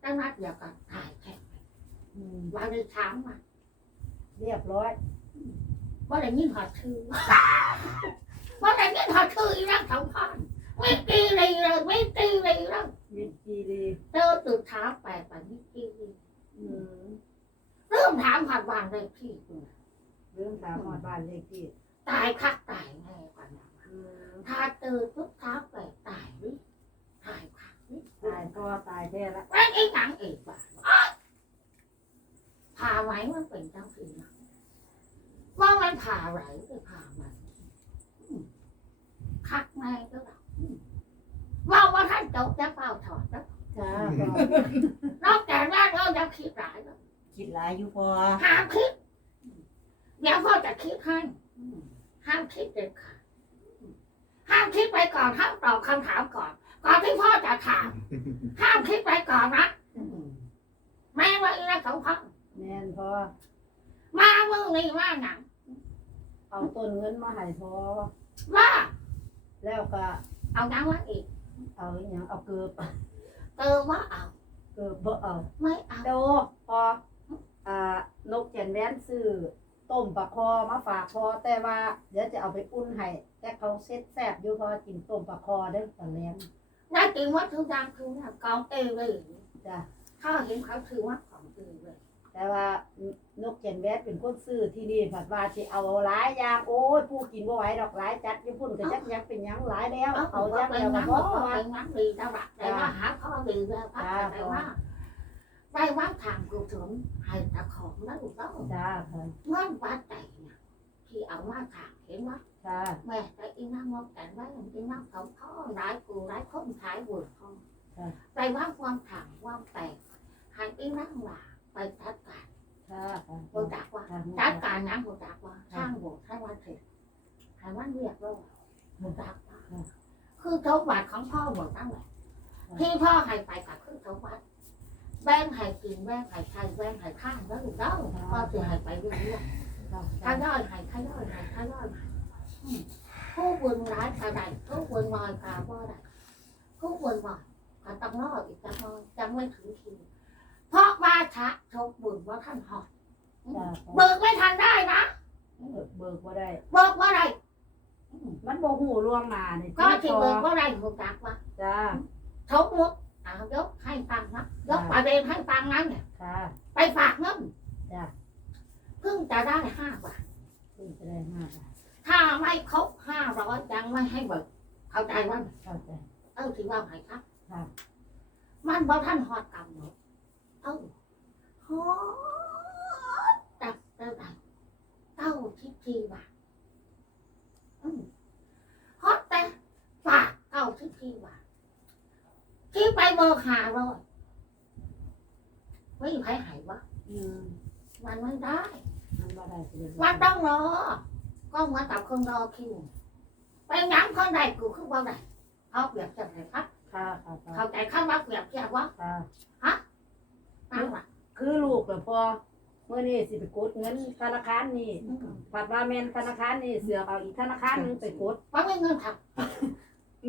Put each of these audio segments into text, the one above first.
ได้นัดเดียวกันถ่ายแข่งอืมวันเลยถามมาเรียบร้อย ว่าอะไรยิ่งหอดชื่อว่าอะไรยิ่งหอดชื่ออีร่างสองพันไม่ตีเลยเลยไม่ตีเลยแล้วมิตรดีดีเจอตื่นเช้าแปลกไปไม่ตีเลยอืมเริ่มถามผ่านวางเลยพี่กูน่ะเรื่องถามหอดบ้านเลขที่ตายคักตายแน่กว่านั้นอืมถ้าตื่นทุกเช้าแปลกตายหรือตายคักหรือ ตายก็ตายแท้ละแม่งไอ้หนังเอกว่ะอ๊ะผ่าไหมมันเป็นเจ้าสีนะว่ามันผ่าไหลหรือผ่ามันอืมคักแม่ก็แบบอืมว่าว่าท่านจบจะเฝ้าถอดแล้วจ้าพอนอกจากนั้นเราจะคิดหลายแล้วคิดหลายอยู่พอห้ามคิดเดี๋ยวพ่อจะคิดให้อืมห้ามคิดเด็ดขาดอืมห้ามคิดไปก่อนห้ามตอบคำถามก่อน ก่อนที่พ่อจะถามห้ามคิดไปก่อนนะอืมแม่ว่าอีนักสองพันแม่นพอมาเมื่อนี้ว่าหนังเอาต้นเงินมาให้พอว่าแล้วก็ เอาหนังว่าอีก เอาอหย่างเอาเกือบเออว่าเอาเกือบบ่เอาไม่เอาโดพออ่านกแก่นแว้นซื้อต้มปลาคอมาฝากพอแต่ว่าเดี๋ยวจะเอาไปอุ่นให้แต่เขาเซ็ตแซ่บอยู่พอกินต้มปลาคอเด้อตอนแรง ได้กินวัตถุยางคือว่ากองเอเลยจ้ะถ้าเห็นเขาถือว่าของเอเลยแต่ว่านกแก่นแว้นเป็นคนซื้อที่นี่ผัดว่าสิเอาหลายอย่างโอ้ยผู้กินบ่ไหวดอกหลายจัดญี่ปุ่นก็จักยังเป็นหยังหลายแล้วเอาเอาเอาจัจะกเป็นเดียวหก็นังพอก็ว่าเป็นหนังดีแล้วละแต่ว่าหาข้อดีแล้วพักแต่ว่าได้ว่าทางกูถึงให้ตะของแล้วถูกต้องจ้าค่ะเงินวัดใจเนี่ย ที่เอามาถากเห็นว่าจ้าแม่แต่อีนั่งมองแต่ว่าอย่างที่นั่งเขาพ่อร้ายกูร้ายคนขายบุญพ่อไปว่าความถังความแตกหันอีนั่งหลาไปจัดการจ้าค่ะบนจักว่าจัดการนะบนจักว่าสร้างโบสถ์ให้วันเสร็จให้วันเรียกว่าบนจักว่าคือทบาทของพ่อหมดตั้งแต่ที่พ่อให้ไปกับคือทบาทแบ่งให้กินแบ่งให้ใช้แบ่งให้ข้างแล้วถูกต้องพ่อจะให้ไปเรื่อยๆ ข้าย่อยหายข้าย่อยหายข้าย่อยหายอืมผู้บุญร้ายกระไดผู้บุญลอยกาบ่ได้ผู้บุญลอยก็ต้องรออีกจังน้อยจังไม่ถึงทีเพราะว่าชะโชคบุญว่าท่านหอดจ้าเบิกไม่ทันได้นะเบิกบ่ได้เบิกว่าไรมันบ่หูล่วงหน้านี่ก็ที่เบิกว่าไรถูกจักว่าจ้าโชคมุดเอายกให้ฟังนะยกประเด็นให้ฟังนั้นเนี่ยค่ะไปฝากเงินจ้าเพิ่ง จะได้ห้าบาทขึ้นจะได้ห้าบาทถ้าไม่ครบห้าร้อยยังไม่ให้เบิกเข้าใจว่าเข้าใจเออถือว่าไงครับค่ะมันบ่ท่านหอดกำหนดเอ้าฮอดตับเท่าไหร่เก้าทิพทีบาทอืมฮอดแต่ฝากเก้าทิพทีบาทที่ไปเบอร์หาร้อยไม่มีใครหายวะอืมมันไม่ได้ มันบ่ได้สิเบิกมันต้องรอ ก็เหมือนกับคนรอคิวไปย้ำคนใดกูคือว่าใดเอาเปรียบเทียบเลยครับ ค่ะค่ะค่ะเข้าใจคำว่าเปรียบเทียบว่าค่ะนั่นแหละคือลูกเหรอพอเมื่อนี้สิไปกดเงินธนาคารนี่อืมผัดว่าแม่นธนาคารนี่เสือกเอาอีกธนาคารหนึงไปกดว่าไม่เงินท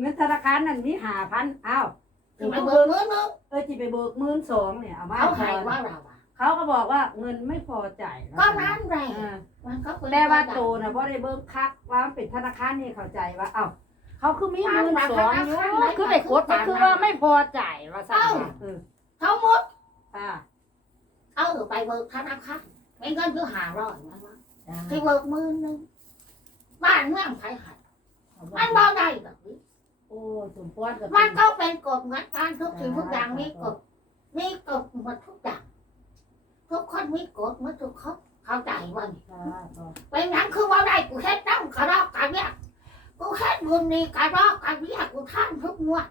เงินธนาคารนั่นมีห้าพันอ้าวำถึงไปเบิกเงินนึงเออจีไปเบิกหมื่นสองเนี่ยเอามาเขาให้หายพอว่าเราอะ เขาก็บอกว่าเงินไม่พอจ่ายก็นั้นแหละอ่ามันก็เป็นแต่ว่าโตนะเพราะได้เบิกคักว่ามันเป็นธนาคารนี่เข้าใจว่าเอ้าเขาคือมีหมื่นสองอยู่คือไปกดก็คือว่าไม่พอจ่ายว่าสั่นว่าเออเขาหมดอ่าเอาไปเบิกธนาคารไม่เงินคือหาร้อยนะวะจ้าที่เบิกหมื่นหนึงบ้านเมืองไทยหัดมันบ่ได้แบบนี้โอ้สมพรกับมันก็เป็นกฎเหมือนกันทุกสิ่งทุกอย่างมีกฎมีกฎหมดทุก อย่างทุกคนมีกฎเหมือนทุกคนเข้าใจว่านี่ค่ะค่ะเป็นหยังคือว่าได้กูเฮ็ดต้องกระรอกกันเนี่ยกูเฮ็ดบุญนี่กระรอกกันเนี่ยกูท่านทุกงวด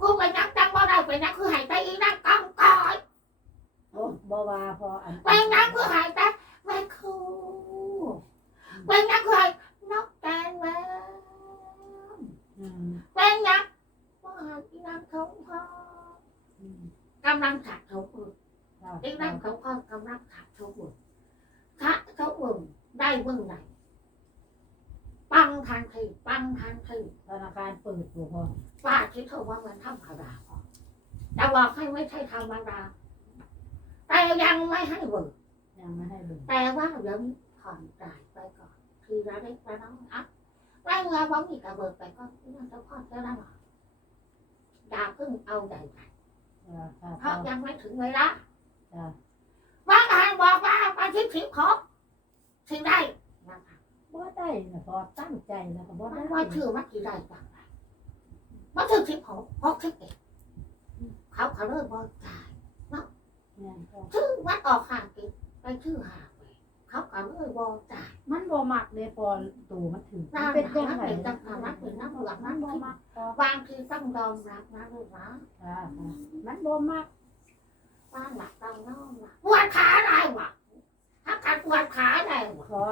กูเป็นหยังจังบ่ได้เป็นหยังคือใหายใจอีนั่งกำก่อยโอ้บ่ว่าพออันเป็นหยังคือใหายใจแม่ครูเป็นหยังคือใหายนกแกนแม่อืมเป็นหยังว่าหายอีนั่งเขาพ่ออืมกำลังขัดเขาบุญ ค่ะอีนั่งเขาพ่อกำลังขัดเขาบุญขัดเขาบุญได้เมื่อไหร่ปังทันทีปังทันทีธนาคารเปิดอยู่พอป้าคิดเถอะว่ามันธรรมดาพอแต่บอกให้ไม่ใช่ธรรมดาแต่ยังไม่ให้เบิกยังไม่ให้เบิ่งแต่ว่าเดี๋ยวนี้ผ่อนจ่ายไปก่อนทีละเล็กละน้อยอะไม่เมื่อบอกมีกระเบิกไปก็เรื่องเจ้าพ่อเจ้าละหน่อยอย่าเพิ่งเอาใหญ่ไปจ้าค่ะเพราะยังไม่ถึงเวลาจ้า ว่าทานบอกว่าไปที่สิบครบถึงได้นะคะบ่ได้นะพอตั้งใจแล้วก็บ่มัได้นว่าชื่อมันกี่ได้บ้างล่ะมันถึงสิบหกหกสิบเอ็ดเขาเขาเริ่มบอจ่ายแม่นพอชื่อวัดออกห่างกินไปชื่อห่างไปเขาเขาเริ่มบอจ่ายมันบ่มักเด้พอตู่มันถึงนั่นเป็นเป็จันงจังไดเป็นจังหวะเป็นน้ำหลักมันั้นนบ่บ่มักพอวางทีต้องยอมรับนะลูกนะจ้าค่ะมันบ่มัก วางหลักต้องยอมรับปวดขาได้วะถ้าการปวดขาได้วะพอ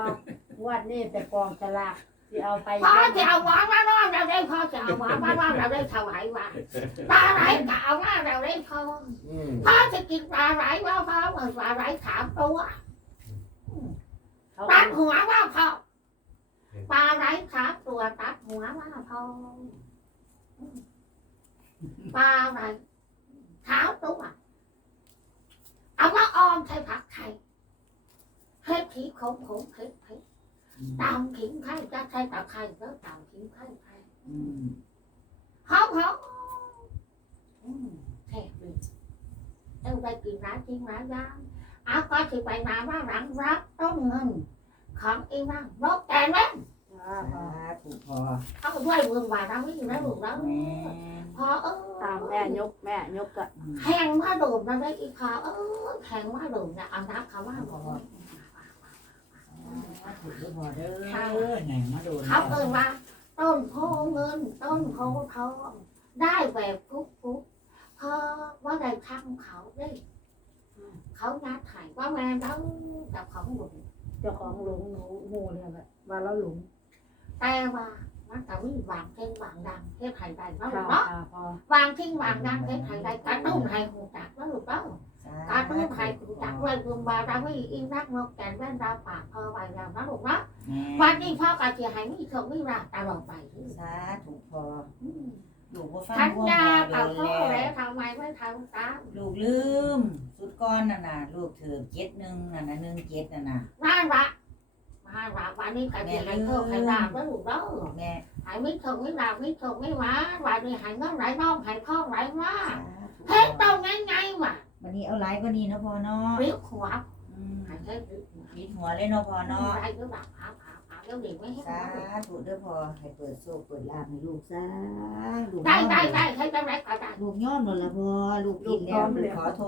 วันนี้ไปกองฉลากสิเอาไปพอจะเอาหมอนมานอนเราได้พอจะเอาหมอนมานอนเราได้ถวายว่าปลาไหลก็เอามาเราได้ทองอืมพ่อจะกินปลาไหลว่าพ่อเหมือนปลาไหลสามตัวเขาตัดหัวว่าพ่อปลาไหลสามตัวตัดหัวว่าพ่อปลาไหลเท้าตัว เอามาออมใส่ผักไทยเฮ็ดผีขมขมเผ็ดเผ็ดตามขิงไข่จะใช้ตะไคร้แล้วตามขิงไข่ไข่อืมหอมหอมอืมแซ่บเลยเอ้าได้กินร้านจริงร้านย่างเอาก็สิไปนาว่าหลังรับต้นเงินของอีนั่งรบแต่เล่นจ้าพอสาธุพอเอาด้วยเมืองว่าเราไม่อยู่แล้วลูกแล้วแม่ พอเออตามแม่ยกแม่ยกก็แข่งมาโดูนะได้อีกพอเออแข่งมาโดูนะเอาน้ำเขาว่าบอกว่าสาธุเออแหงมาโดนเขาเอ่ยว่าต้นโพเงิน ต้นโพทองได้แบบกุ๊กกุ๊กพอว่าได้ทำเขาได้เขานัดถ่ายว่าแม่เขากับของหลงเจ้าของหลงหนูหมูเนี่ยแหละว่าเราหลงแต่ว่า มันก็มีวางเท่งวางดังเท่ไทยได้แล้วค่ะเนาะค่ะพอวางเท่งวางดังเท่ไทยได้การตุ้มไทยหูจักแล้วลูกเนาะการตู้ไทยถูกจักด้วยบุญบารมีอินรักนกแก่นแว่นดาวปากพอไหวแล้วนะลูกนะวันนี้พ่อกาเจียหายมีโชคมีราตลอดไปสาธุพอลูกบ่ฟังฉันพ่อยาโดกับนพ่อแล้วแล้วทำไมไม่ทำตามลูกลืม สุดก้อนน่ะน่ะลูกถือเจ็ดหนึ่งน่ะน่ะหนึ่งเจ็ดน่ะน่ะนั่นละ มาละวันนี้กาเจียหายโชคหายราบแล้วลูกเนาะแม่หายไม่โชคไม่ราบไม่โชคไม่หวานวันนี้หายเงินไหลน้องหายทองไหลมาสาธุเฮ็ดตรงไงๆว่ะวันนี้เอาหลายกว่านี้เนาะพอเนาะเรียกหัวอืมหายเฮ็ดหรือหัวปิดหัวเลยเนาะพอเนาะไรก็แบบหา หาหาแล้วเด็กไม่ให้สาธุเด้อพอให้เปิดโซ่เปิดลาภให้ลูกซะลูกได้ยอมได้ได้ให้จังไรก็ได้ลูกยอมแล้วล่ะพอลูกผิดแล้วลูกขอโท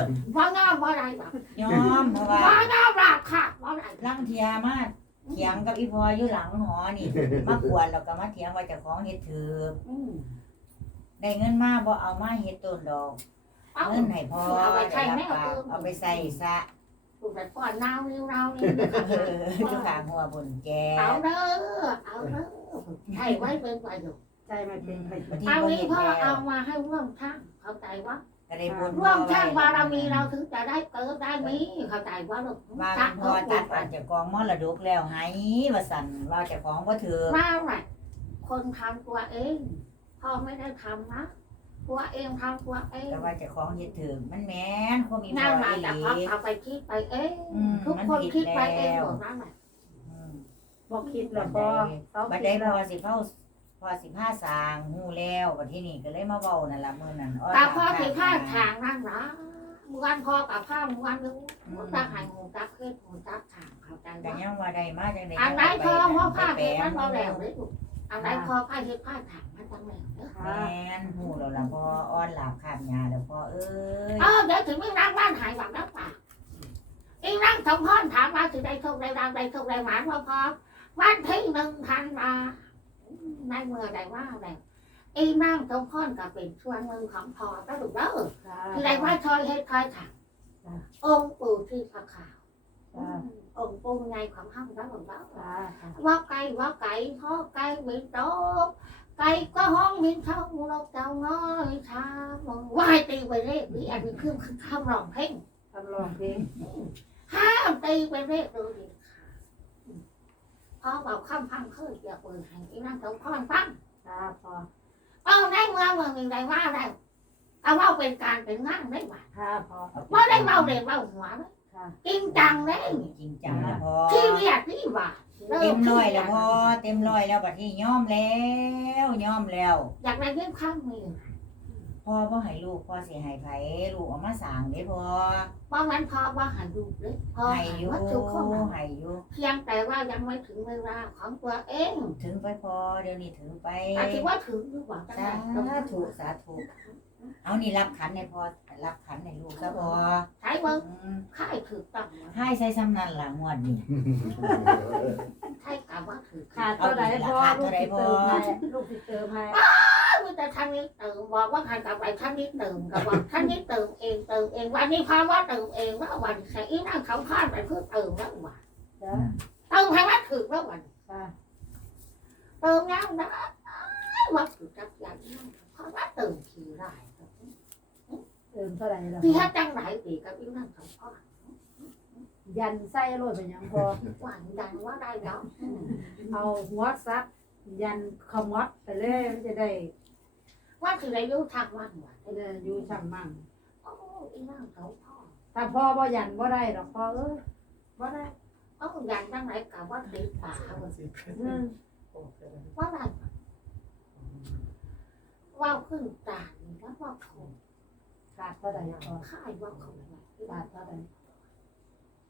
ษว่างามว่าไรแบบยอมเพราะว่าว่างามราบค่ะว่าไรลังเทียมาเถียงกับอีพออยู่หลังหอนี่มากวนแล้วก็มาเถียงว่าเจะของเฮ็ดถืออืมได้เงินมาบ่เอามาเฮ็ดต้นดอกเอาเงินให้พอเอาไปได้ใช้รับแม่ปากเอาเอาไปใส่ซะ ถูกแต่ก่อนนาวนิ้วเนี่เอออยู่ข้าหัวบนแกเอาเด้อเอาเด้อใช่ไว้เป็นประโยชน์ใจมันเป็นไปบางทีเอานี้พ่อเอามาให้ร่วมช่างเข้าใจว่าร่วมช่างบารมีเราถึงจะได้เกิดได้มีเข้าใจว่าลูกว่าช่างพอตัตัดอันเจากองมรดกแล้วห้ว่าสั่นว่าจ้าของบ่าถือมาแหละคนทำตัวเองพ่อไม่ได้ทำนะ ตัวเองทำตัวเองแต่ว่าเจ้าของเฮ็ดถือมันแม่นความมีพนั่อนมาอีหจากลีเขาเอาไปคิดไปเองอืมทุกมันคนผิดคิดไปเองแล้วหมดนั่นแหละอืมบอกคิดแล้วก็เขาบัดคิได้ดพแล้วอสิเฝ้าพอสิผ้าสางหูแล้วบัดที่นี่ก็เลยมาเว้านั่นล่ะมื้อนั้นแต่พ่อถือผ้าทางนั่นนะเมื่อวันพ่อกับผ้าเมื่อวันนึงมันจะหายหูจักขึ้นหูจักทางเข้าใจก็ไหมยังว่าได้มาจังได๋อันไหนพ่อพ่อผ้าเห็นมันแปมาลแล้วเลยลูก อันไหนพ่อผ้าเห็นผ้าทางมันจังแล้วเด้อแม่นหูแล้วล่ะพออ่อนหลับขาดยาแล้วพอเอ้ยเออเดี๋ยวถึงไม่รักบ้านหายหวังแล้วป่าอีนั่งสมพรถามว่าสิได้โชคได้รางได้โชคได้หมานว่าพอวันที่หนึ่งพันมาในเมื่อใดว่าแล้วอีนั่งสมพรก็เป็นส่วนหนึ่งของพอก็ถูกเด้อที่ไรว่าชอยเฮ็ดคอยค่ะองค์ปู่ที่พระขาว องค์ปู่ไงของห้องแล้วของเราว่าไก่ว่าไก่พ่อไก่มีโตไก่ก็ห้องมีเท่านกเจ้าน้อยชาบว่ายตีไปเรื่อยนี่อันนี้คือข้ามร้องเพลงทำลองเพลงห้ามตีไปเรื่อยดูดิพ่อบอกข้ามพังเคยอย่าเปิดให้ที่นั่งสองพ่อฟังจ้าพอเออในเมืองเมืองหนึ่งใดว่าได้กเอาเว่าเป็นการเป็นงานได้หว่าค่ะพอว่าได้เมาเรียนเมาหัวไหมค่ะ จริงจังเลยจริงจังแล้วพอที่เรียกนี่หว่าเต็มร้อยแล้วพอเต็มร้อยแล้วบัดนี้ยอมแล้วยอมแล้ว อยากได้เรื่องข้างมือพ่อพ่อให้ลูกพ่อสิให้ไผลูกเอามาสั่งเด้พ่อเพราะงั้นพอว่าหันดูเลยพอให้หันอยู่วัตถุข้อมูลให้อยู่เพียงแต่ว่ายังไม่ถึงเวลาของตัวเอง ถึงไปพอเดี๋ยวนี้ถึงไปแต่คิดว่าถึงหรือเปล่าจังสาไงธุสาธุ เอานี่รับขันให้พ่อรับขันให้ลูกซะพอใช้ว่าอืมค่ายถือต้องให้ใส่ซ้ำนั่นล่ะงวดนี้ใช่กับว่าถือขาดเท่าไหร่พอขาดลูเท่ากไหร่สิพอเติมให้ลูกสิเติมให้มีแต่ท่านนี้เติมบอกว่าใครกับไปท่านนี้เติมกับว่าท่านนี้เติมเองเติมเองวันนี้พาว่าเติมเองว่าวันใส่อีนั่งเขาพลาดไปเพื่อเติมแล้ววันจ้ะเติมให้ว่าถือแล้ววันค่ะเติมแล้วนะว่าถือจักอย่างนั้นเพราะว่าเติมทีไร เติมเท่าไหร่ล่ะที่ถ้าจังไหนตีกับอีนั่งเขาพลาดยันไส้โรยเป็นหยังพอ หวานดันว่าได้แล้วเอาหัวซัก ยันขมอดไปเลยมันจะได้ว่าถืออายุทางวันวันจะได้อยู่ช่ำมั่งโอ้อีนั่งเขาพ่อถ้าพ่อบ่ยันบ่ได้ดอกพ่อเอ้ยบ่ได้โอ้ยันจังไหนกับว่าตีป่าอืมว่าได้ว่าขึ้นจานแล้วว่าเขาขาดเท่าไหร่พอค่ายว่าเขาขาดเท่าไหร่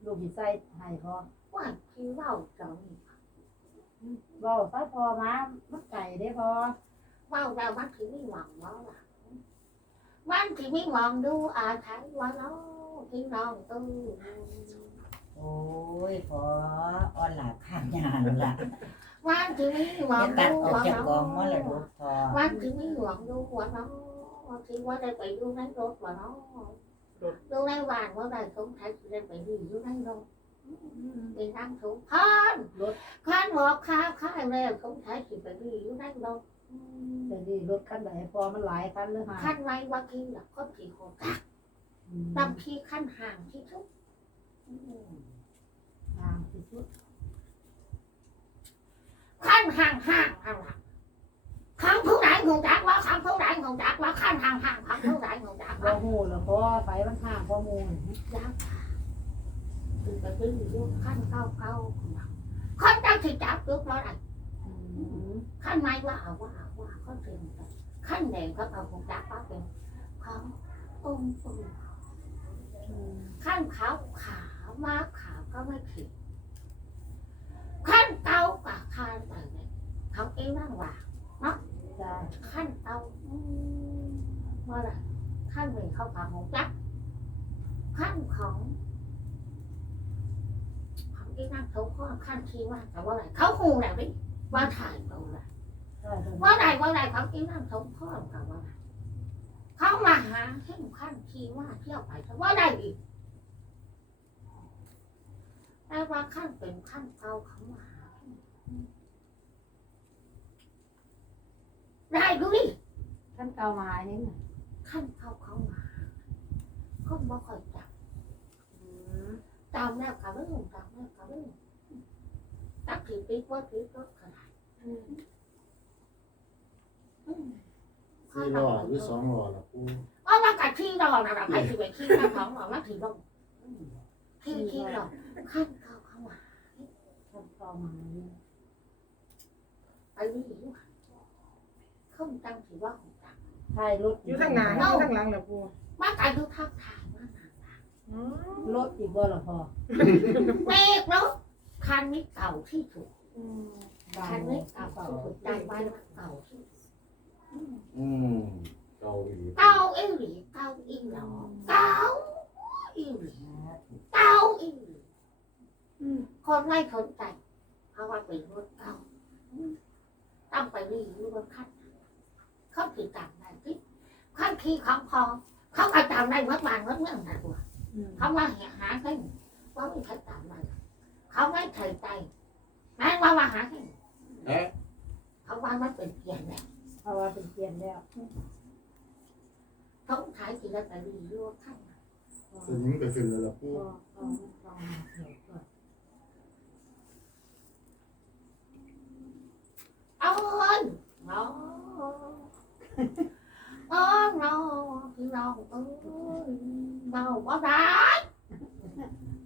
ลูกสิใส่ให้พอว่าที่ว่าเจ้านี่เว้าซะพอมามันไก่เด้พอว่าเราวันที่ไม่หวังว่าล่ะวันที่ไม่หวังดูอาทัยว่าเนาะที่เราเออโอ้ยพออ่อนหลับข้างยานล่ะวันที่ไม่หวัองย่าตัดดูออกว่าจากกองมรเนาะดกพอวันที่ไม่หวังดูว่าเนาะ ที่ว่าได้ไปดูในรถว่าเนาะดูในบ้านว่าได้สงสัยจะได้ไปดูอยู่ในรถไปนั่งถูกพานรถข้านบอกข้าวข้าวแล้วสงสัยจะไปดูอยู่ในรถแต่นี่รถคันไหนพอมันหลายคันหรือห่าขั้นไว้ว่าที่หลักคนที่โคตรอืมบางทีขั้นห่างที่สุดอืมห่างที่สุดขั้นห่างห่างเอาล่ะคำผู้ใดงงจักว่าคำผู้ใดงงจักว่าขั้นห่างห่างคำผู้ใดงงจักว่าฮู้แล้วพอไฟมันห่างพอหมู่นี่ยาวคือไปดื้ออยู่ขั้นเก้าเก้าคนเจ้าที่จับยกว่าอะไรขั้นไม้ว่าเอาว่าเอาว่าขาเรียนไปขั้นแดงเขาเอาหงจักว่าเป็นขาองค์ปู่อืมขั้นขาวขาวมากขาวก็ไม่ผิดขั้นเตากับขั้นไปเนี่ยเขาเองนั่งว่าจ้าะ ขั้นเตาอืมเมื่อไรขั้นหนึ่งเขากับหงจักขั้นของของที่นั่งเขาก็ขั้นที่ว่าแต่ว่าอะไรเขาหูแล้วดิว่าถ่ายเอาละใช่ตรงว่าไหนว่าไหนเขาที่นั่งเขาพ่อกับว่าไหนเขามาหาเข่งขั้นที่ว่าเที่ยวไปแต่ว่าได้อีกแต่ว่าขั้นเป็นขั้นเก่าของมหา ได้ดูดิขั้นเก่ามานี่น่ะขั้นเก่าของมหาคนบ่ค่อยจับอืมจำแล้วกับเรื่องจำแล้วกับเรื่องตักถือปีกว่าปีกก็ขนาดอืมสี่ล้อหรือสองล้อล่ะปูอ๋อมากัดที่รอนะเราให้ถือไปที่หน้าท้องเรามาถือลงที่ที่รอขั้นเก่าของมหาขั้นเก่ามานี่ไปดู ดิ không tăng thì ว่าของจังท้ายรถอยู่ทางหน้าอยู่ทางหลังเหรอปูมาไก่ดูทางทางมาทางอืมรถอีกบ่ล่ะพอเมฆแล้วคันนี้เก่าที่สุดอืมคันนี้เก่าที่สุดใจไว้ว่าเก่าที่สุดอืมเกาหลีเก่าอีหลีเก่าอีหลอเก่าอีหลีเก่าอีหลีอืมคนไม่สนใจเพราะว่าเป็นรถเก่าต้องไปรีวิวรถคัน เขาถือตามได้ที่ขั้นขี่ของพอเขาก็ตามได้เมื่อวานเมื่อเมื่อไหร่วะอืมเขาว่าหาหาขึ้นว่ามีใครตามมาเขาไม่ใส่ใจแม้ว่าว่าหาขึ้นเอ๊ะเขาว่ามันเป็นเกียรติแล้วเพราะว่าเป็นเกียนแล้วท้องถ่ายกี่แล้วแต่รีวิวขั้นสนิมไปขึ้นแล้วล่ะปูพอเอาเอาเดี๋ยวก่อนเอา เงินเนาะอ๋อเนาะที่น้องเอ้ยเมาบ่ได้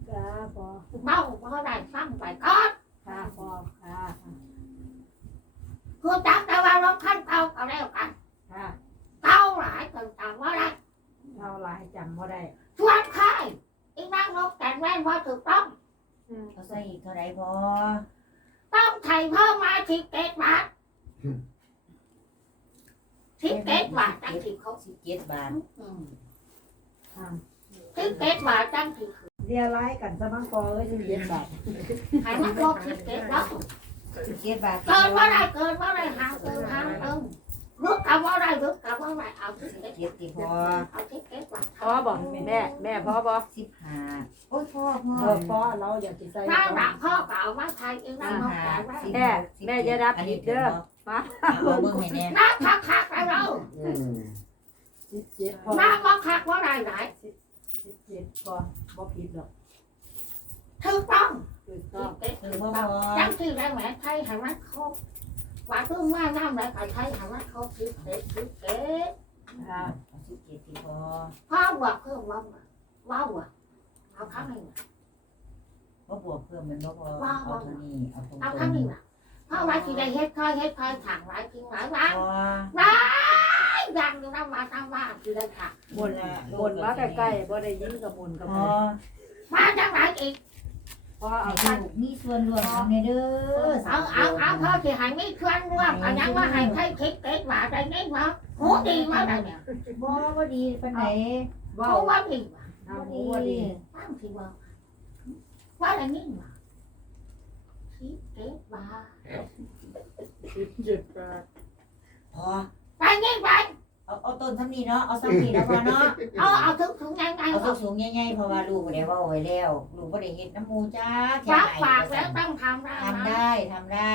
ค่ะพอเมาบ่ได้ฟังไปก่อนค่ะพอค่ะคือจักแต่ว่ารถคันเก่าก็แล้วกันค่ะเก่าหลายจนจำว่าได้เราหลายจำบ่ได้ชวนใครอีนางนกแต่งแว่นว่าถูกต้องเอาใส่อีกเท่าไหร่พอต้องไถ่เพิ่มมาสิบเจ็ดบาท สิบเจ็ดบาทจังสิเขาสิบเจ็ดบาทอืมค่ะสิบเจ็ดบาทจังสิเรียร้ายกันซะบ้างพอเอ้ยสิเรียนบาทให้มันครบสิบเจ็ดแล้วสิบเจ็ดบาทเกินว่าได้เกินว่าได้หาเกินหาเติมรึกกับว่าได้รึกกับว่าได้เอาสิบเจ็ดเจ็ดติพอเอาสิบเจ็ดบาทพอบอกแม่แม่พอบอกสิบห้าโอ้ยพ่อพ่อเออพอเราอยากจะใส่ถ้าหนักพ่อก็เอามาไทยอีนางนกแต่งแว่นแม่แม่จะรับผิดเด้อมาเอาเบิ่งให้แน่น้ำคักคักๆไปเรา อืมสิบเจ็ดพอน้ำมาคักว่าได้ไหนสิบเจ็ดพอบ่ผิดหรอกถูกต้องถูกสิต้องบเจ็ดคือถูกบ่ต้องพอจังที่ได้แหมไทยให้มันครบว่าเพิ่งว่าน้ำได้ไปไทยให้มันครบสิบเจ็ดสิบเจ็ดค่ะเอาสิบเจ็ดติพอพ่อบอกเพิ่มว่าว่าว่าเอาครั้งหนึ่งบ่บวกเพิ่มมันบ่พอว้าวเอาเท่านี้เอาตรงเอาๆครั้งหนึ่งอะพ่อว่าสิได้เฮ็ดค่อยเฮ็ดค่อยถังหลายทิ้งหลายวันพอร้า ยยังอยู่น้ำมาทำว่าสิได้ถังบนบนมาใกล้ๆบ่ได้ยินกับบนกับพพออมาจังไหนอีกพอให้เอาลูกมีส่วนร่วมทำในเด้อเอาเอาเอาพ่อสิให้มีเครื่องร่วมอันยังว่าให้ใครคิดเกิดว่าได้ไงวะหูดีมาได้เนี่ยบ่บ่ดีปานใดหูเว้าว่าดีว่ะเอาหูว่าดีตั้งสิว่าว่าอะไรนี่วะคิดเกิดว่าสิบเจ็ดบาทพอไปนี่ไป เอาเอาต้นซ้ำนี่เนาะ เอาซ้ำนี่นะพอเนาะ เอาเอาถึงถึงยังไงเอาวะสูงๆใหญ่ๆเพราะว่าลูกบ่ได้เว้าไว้แล้ว ลูกบ่ได้เฮ็ดน้ำมูจ้าแค่ฝากไหนฝากแล้วต้องทำได้ทำนะได้ทำได้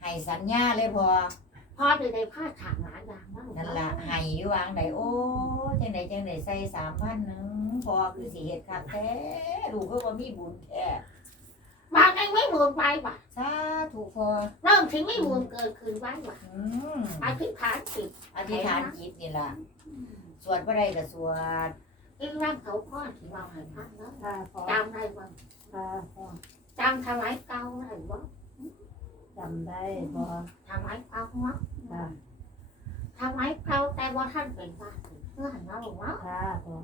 ให้สัญญาเลยพอ พอได้ได้ผ้าฉากหลายอย่างนะนั่นล่ะให้อยู่วางใดโอ้จังไดจังไดใส่3,000นึงพอคือสิเฮ็ดคักแท้ลูกก็บ่มีบุญแท้ บางไอ้ไม่บุญไปว่ะสาธุพอเริ่มที่ไม่บุญเกิดขึ้นไว้ว่ะอืมอธิษฐานจิตอธิษฐานจิตนี่ล่ะ สวดบ่ได้ก็สวดอีร่างเขาพ่อที่เราให้ท่านแล้วค่ะพอจำได้บ่ค่ะพอจำทำไมเก่าได้บ่จำได้พอทำไมเก่าเนาะค่ะทำไมเก่าแต่ว่าท่านเป็นบ้าน เป็นเพื่อนเราเนาะค่ะพอ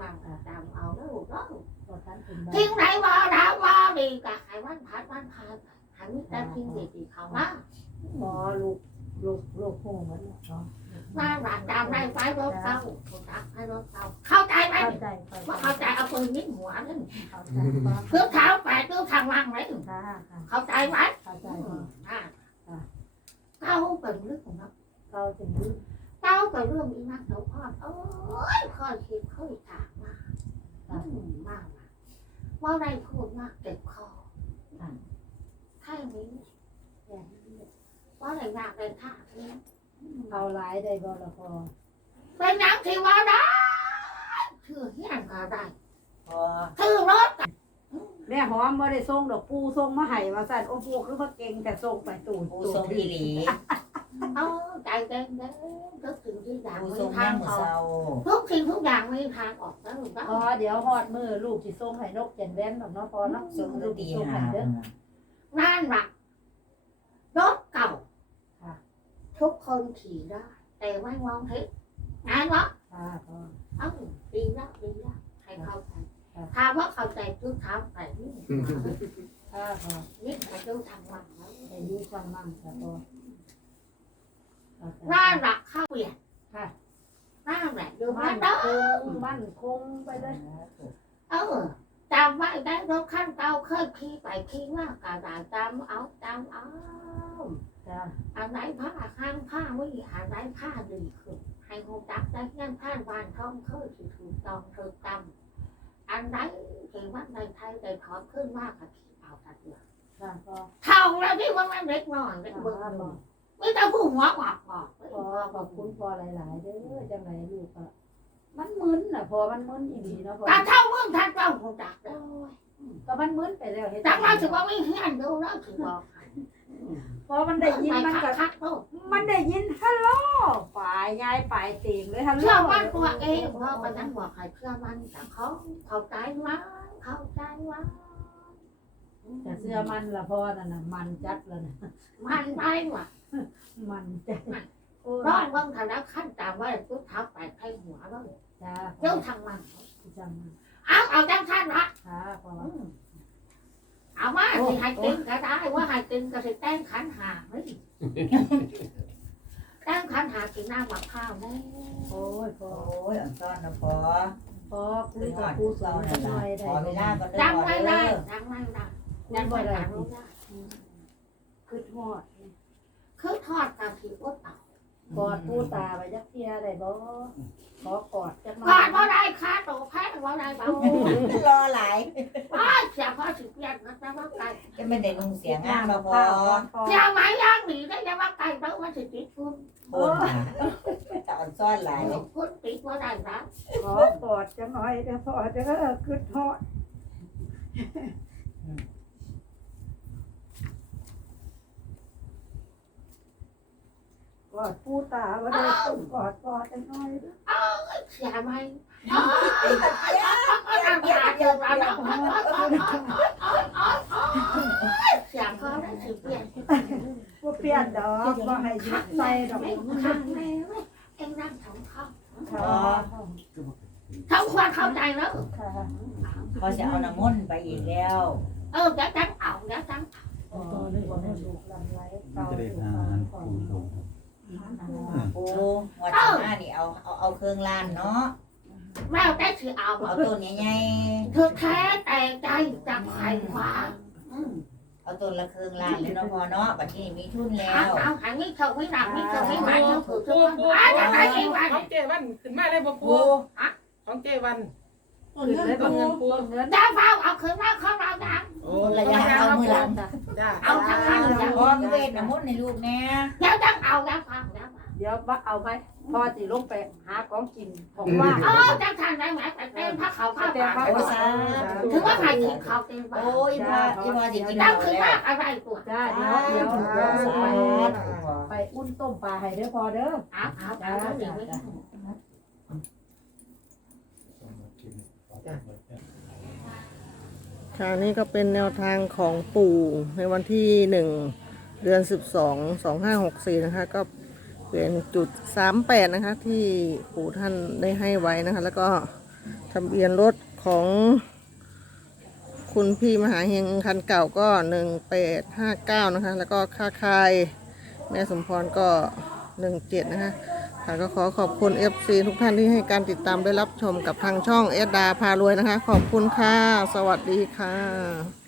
นั่งจำเอาแล้วลูกเนาะพอท่านเป็นบ้าทิ้งไหนว่าดาวว่าดีกะให้วันพัดวันพายให้มีแต่ทิ้งดีๆเขามาพอลูกลูกลูกหูมันเนาะมาหลักจำได้ไฟรถเก่าถูกจักให้รถเก่าเข้าใจไหมเข้าใจเข้าว่าใจเข้าใจเอาปืนยิงหัวนึงเข้าใจพอเพื่อเท้าแปดเพื่อทางว่างไหมค่ะค่ะเข้าใจไหมเข้าใจอืพอมอ่าเก้าเป็นเรื่องของเราเข้าถึงรู้เก้าเป็นเรื่องอีนักเขาพ่อโอ้ยค่อยคิดค่อยถามมาอืมมากนะว่าได้พูดมากเจ็บคอแค่นี้อย่างนี้ว่าได้ยากได้ท่านี้อืมเอาหลายได้บ่ละพอเป็นหยังที่ว่าได้ชื่อเฮียนก็ได้พอชื่อรถแม่หอมบ่ได้ส่งดอกปูส่งมาให้ว่าซั่นโอ้ปูคือว่าเก่งแต่ส่งไปตูดผู้ทรงอีหลี เอาใจเย็นเด้อทุกสิ่งทุกอย่างมีทางออกทุกสิ่งทุกอย่างมีทางออกแล้วก็พอเดี๋ยวฮอดมือลูกสิส่งให้นกแก่นแว่นดอกเนาะพอเนาะทรงลูกสิส่งให้เด้อนั่นหลักรถเก่าทุกคนขี่ได้แต่ไม่มองเห็นงานวะเอ้าดีแล้วดีแล้วให้เข้าใจถามว่าเข้าใจทุกถามแต่นี่นี่ไปดูทางวันแล้วได้อยู่ฟังมั่งค่ะพอ เข้าใจนั่นหลักเข้าเปลี่ยนค่ะนั่นแหละดูมัมันนเด้อคงมันคงไปเลยเออจำไว้ได้รถขั้นเก่าเคยขี่ไปขี่มากกระดาษจำเอาจำเอาจ้าอันไหนผ้าข้างผ้าวิอันไหนผ้าดีขึ้นให้หูจักได้ยังท่านวานท่องเคยที่ถูกต้องถูกต้องอันไหนที่ว่าในไทยได้ถอนขึ้นมากกับที่เอาตัดเดือดค่ะพอเท่าแล้วที่ว่ามันเล็กน้อยเล็กเบิ้งค่ะพอ ไม่ต้องผู้หัวหอกบอกพอขอบคุณพอหลาย ๆ เด้อจังไหนลูกอะมันมึนน่ะพอมันมึนอีหลีเนาะพอแต่เท่าเมืองท่านเจ้าหูจักเด้อก็มันมึนไปแล้วเฮ็ดจังว่าถือว่าไม่เฮี้ยนดูแล้วถือบอกให้พอมันได้ยินมันไปก็คักๆโตมันได้ยินฮัลโหลฝ่ายยายฝ่ายเตียงเลยฮัลโหลเชื่อมั่นตัวเองเพราะมันนั้นบอกให้เชื่อมั่นแต่เขาเข้าใจว่าเข้าใจว่าแต่เสื้อมันละพอนั่นน่ะมันจัดแล้วนะมันไปว่ะ มันจัดโอ้ร้องเบิ่งทางด้านขั้นตามว่าตุ๊กเท้าไปไทยหัวแล้วจ้าเจ้าทางมันจำมันเอาเอาจังท่านละค่ะพออืมเอาว่าสิให้กินก็ได้ว่าให้กินก็สิแต่งขันหาเฮ้ยแต่งขันหากินน้ำมะพร้าวแน่โอ้ยพอโอ้ยอ่อนซ้อนนะพอพอคุยกับผู้สอนหน่อยได้ขอเวลาก็ดังได้ไม่พอได้เด้อดังไม่ได้คุดัยงบ่ไม่ได้ได้รู้ได้คือทอด คือทอดกับผิวอดเอากอดผู้ตาไปจักเทียได้บ่ขอกอดจักหน่ก่อนอยว่าได้ค่าตัวแพงว่าได้บ้างรอหลายอ้าวเสียพอสิเปลี่ยนนะแต่ว่าไก่จะไม่ได้นุ่งเสียงงามมาพอเสียไหมย่างหนีได้แต่ว่าไก่เต้าว่าสิติดคุณโอนหาแต่อ่อนซ้อนหลายคุณติดว่าได้นะขอกอดจักหน่อยเด้อพอเด้อคือทอด กอดผู้ตาบ่ได้กอดกอดจักหน่อยเด้อเสียไหมอ้าวน้ำตาเดือดร้อนเสียก็ได้สิเปลี่ยนบ่เปลี่ยนดอกบ่ให้ยึดใส่ดอกไม่ข้างแล้วเอ็งนั่งสองข้างค่ะเขาควรเข้าใจแล้วค่ะเขาจะเอาน้ำมนต์ไปอีกแล้ว เออจะจังเอาจะจังอ๋อนี่บ่ให้ลูกลำไรเก่าจะได้สู่ทาฟังนก่อนคุณลง โอ้วัดหน้านี่เอาเอาเอาเครื่องล้านเนาะแมวได้สิเอาเอาต้นใหญ่คือแท้แต่ใจจะไขขวาๆเอาต้นละเครื่องล้านเลยเนาะพอเนาะบัดนี้มีทุนแล้เอาวเอาหันไม่เท่าไม่หนักไม่เท่าไม่หนักจะถือปูจะปูว่าจะได้อีกวันของเจวันขึ้นมาได้บ่ปูโอ้ของเจวัน ขึ้นเลยบ่เงินปูเงินดาวเฝ้าเอาคืนมาของเราดังโอ้ระยะเอามือหลังจ้าเอาทางนั้นอย่าพอมีเวทน้ำมนต์ในลูกแน่เดี๋ยวจังเอาแล้วฟังแล้วเดี๋ยวบักเอาไหมพ่อสิลงไปหาของกินของว่างเออจังทางได้ไหมแต่เต้นผ้าขาวผ้าแต่ปากว่าโอ้สาถือว่าใครกินข้าวเต็มบ้าโอ้ยพออีพอสิกินดัข้างวคือแล้มาวอะไรตัวจ้าเดี๋ยวเดี๋ยวเดี๋ยวสาไปธุไปอุ่นต้มปลาให้เด้อพอเด้อเอาเอาเอาเดี๋ยวไม่ ค่ะนี่ก็เป็นแนวทางของปู่ในวันที่หนึ่งเดือนสิบสองสองห้าหกสี่นะคะ ก็เป็นจุดสามแปดนะคะ ที่ปู่ท่านได้ให้ไว้นะคะ แล้วก็ทะเบียนรถของคุณพี่มหาเฮงคันเก่าก็หนึ่งแปดห้าเก้านะคะ แล้วก็ค่าคายแม่สมพรก็หนึ่งเจ็ดนะคะ ค่ะก็ขอขอบคุณ FC ทุกท่านที่ให้การติดตามได้รับชมกับทางช่องเอสดาพารวยนะคะ ขอบคุณค่ะ สวัสดีค่ะ